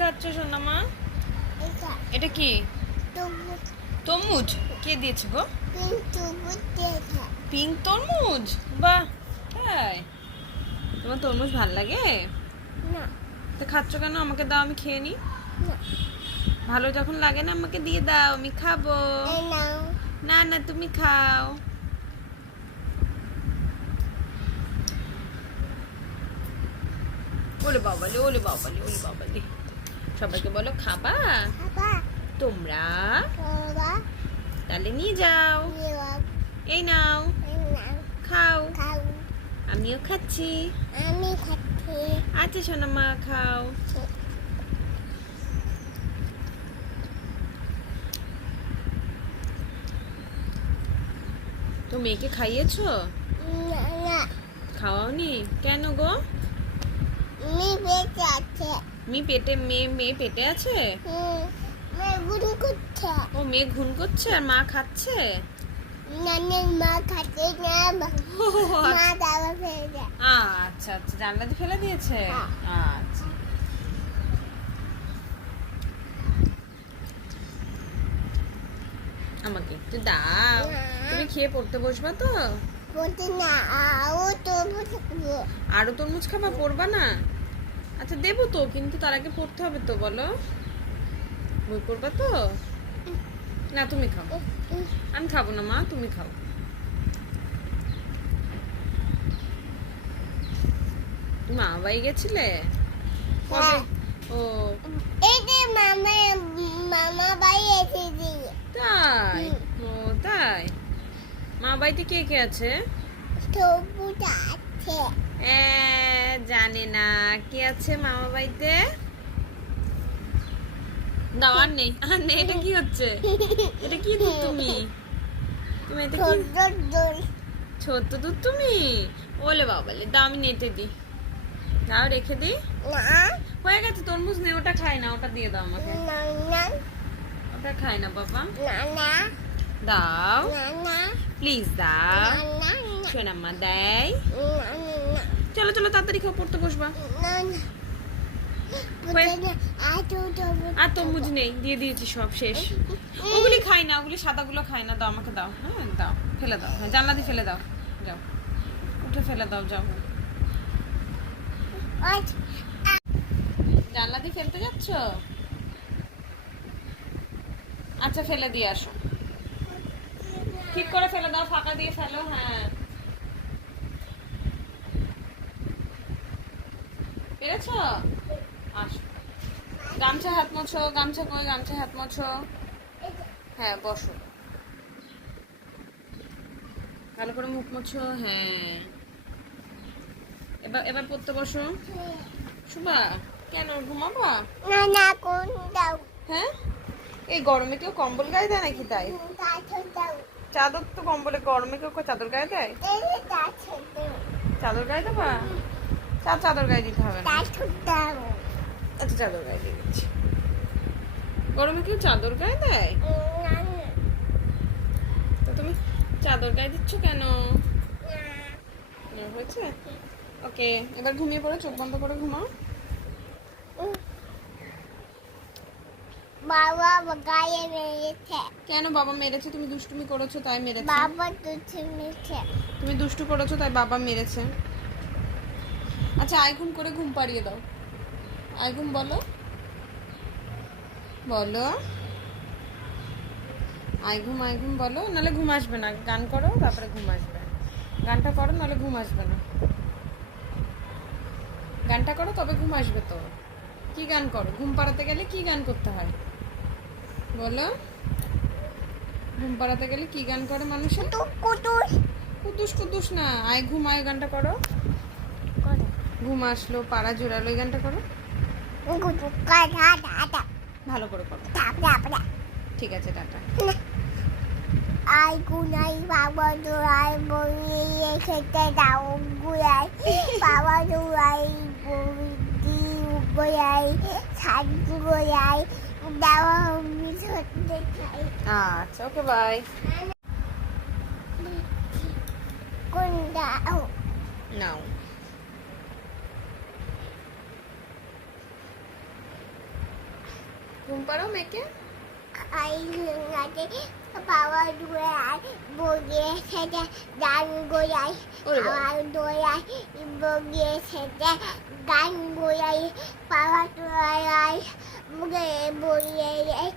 খাচ্ছ সোনামা? এটা। এটা কি? তরমুজ। কে দিয়েছে গো? পিঙ্ক তরমুজ বাহ তাই। তোমার তরমুজ ভালো লাগে? না। তো খাচ্ছ কেন? আমাকে দাও আমি খেয়ে নিই ভালো যখন লাগে না আমাকে দিয়ে দাও আমি খাব। না না তুমি খাও। ওলে বাবালে ওলে বাবালে ওলে বাবালে। সবাইকে বলো খাবা? তোমরা? তাহলে নিয়ে যাও। এই নাও। খাও। আমিও খাচ্ছি। আমি খাচ্ছি। আচ্ছা সোনা মা খাও। তো মেয়েকে খাইয়েছো? খাওয়াওনি? কেন গো? বেঁচে আছে। মি পেটে মেয়ে মেয়ে পেটে আছে? ও মেয়ে ঘুম করছে আর মা খাচ্ছে? মা খাচ্ছে না। মা দাবা ফেলে দেয় আচ্ছা আচ্ছা জানলা ফেলে দিয়েছে? হ্যাঁ। আচ্ছা। আমাকে একটু দাও। তুমি খেয়ে পড়তে বসবা তো? না আরও তরমুজ খাবা পড়বা না? আচ্ছা দেবো তো কিন্তু তার আগে পড়তে হবে তো বলো। বই পড়বা তো? না তুমি খাও। আমি খাব না মা তুমি খাও। মা বাড়ি গেছিলে? কবে। ও। এই যে মামা মামা বাড়ি এসেছি তাই? ও তাই? মা বাড়িতে কে কে আছে? তরমুজ আছে। এ জানি না। কে আছে মামা বাড়িতে? আর নেই। আর নেই এটা কি হচ্ছে? এটা কি দুধ তুমি তুমি এটা কি? ছোট্ট দুধ তুমি ওলে বাবালে দাও আমি নেটে দিই দাও রেখে দিই হয়ে গেছে তরমুজ নেই ওটা খাই না ওটা দিয়ে দাও আমাকে। ওটা খাই না বাবা। দাও। প্লিজ দাও। সোনাম্মা দেয়। চলো চলো তাড়াতাড়ি খাও পড়তে বসবা। আর তরমুজ নেই দিয়ে দিয়েছি সব শেষ। ওগুলি খাই না ওগুলি সাদাগুলো খাই না দাও আমাকে দাও হ্যাঁ দাও ফেলে দাও হ্যাঁ জানলা দিয়ে ফেলে দাও যাও উঠে ফেলে দাও যাও। জানলা দিয়ে ফেলতে যাচ্ছ? আচ্ছা ফেলে দিয়ে আসো। ঠিক করে ফেলে দাও ফাঁকা দিয়ে ফেলো হ্যাঁ। পেরেছ? আসো। গামছা হাত মোছো গামছা কই গামছা হাত মোছো। হ্যাঁ বসো। ভালো করে মুখ মোছো হ্যাঁ। এবার এবার পড়তে বসো। শুভা কেন ঘুমাবা? না না কোন দাও। হ্যাঁ? এই গরমে কেউ কম্বল গায়ে দেয় নাকি তাই? চাদর তো কম্বলে গরমে কেউ চাদর গায়ে দেয়? চাদর গায়ে দেবা? চার চাদর গায়ে দিতে হবে না। আচ্ছা চাদর গায়ে দিয়ে দিচ্ছি। গরমে কেউ চাদর গায়ে দেয়? তো তুমি চাদর গায়ে দিচ্ছ কেন? হয়েছে? ওকে এবার ঘুমিয়ে পড়ো চোখ বন্ধ করে ঘুমাও। বাবা গায়ে মেরেছে। কেন বাবা মেরেছে? তুমি দুষ্টুমি করেছ তাই মেরেছে। বাবা মেরেছে তুমি দুষ্টু করেছ তাই বাবা মেরেছে। আচ্ছা আই ঘুম করে ঘুম পাড়িয়ে দাও। আই ঘুম বলো। বলো। আই ঘুম আই ঘুম বলো। নাহলে ঘুম আসবে না। গান করো তারপরে ঘুম আসবে। গানটা করো নাহলে ঘুম আসবে না। গানটা করো তবে ঘুম আসবে তো। কি গান করো? ঘুম পাড়াতে গেলে কি গান করতে হয়? বলো। ঘুম পাড়াতে গেলে কি গান করে মানুষের কুদুস কুদুস না। আয় ঘুম আয় গানটা করে। ঘুম আসলো পাড়া জোড়ালো এই গানটা করো। ভালো করে করো। ঠিক আছে টাটা। আই গুনাই বাবা দুয়াই বই খেতে দাও গুয়াই বাবা দুয়াই বই গুয়াই সাজু গুয়াই দাওয়া আমি সত্যি খাই আচ্ছা ওকে বাই কোন দাও নাও ঘুম পাড়াও মেয়েকে বগিয়ে সেটা গান ওরে বাবা। দোয়াই বগিয়ে সেটা গান দুয়াই বুগে বইয়ে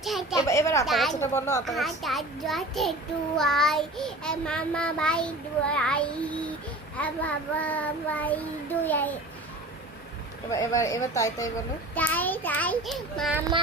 সেটা এবার এবার আপা কথাটা বলো আপা কাছে। হাতা জতে মামা ভাই বাবা ভাই এবার এবার এবার তাই তাই বলো তাই তাই মামা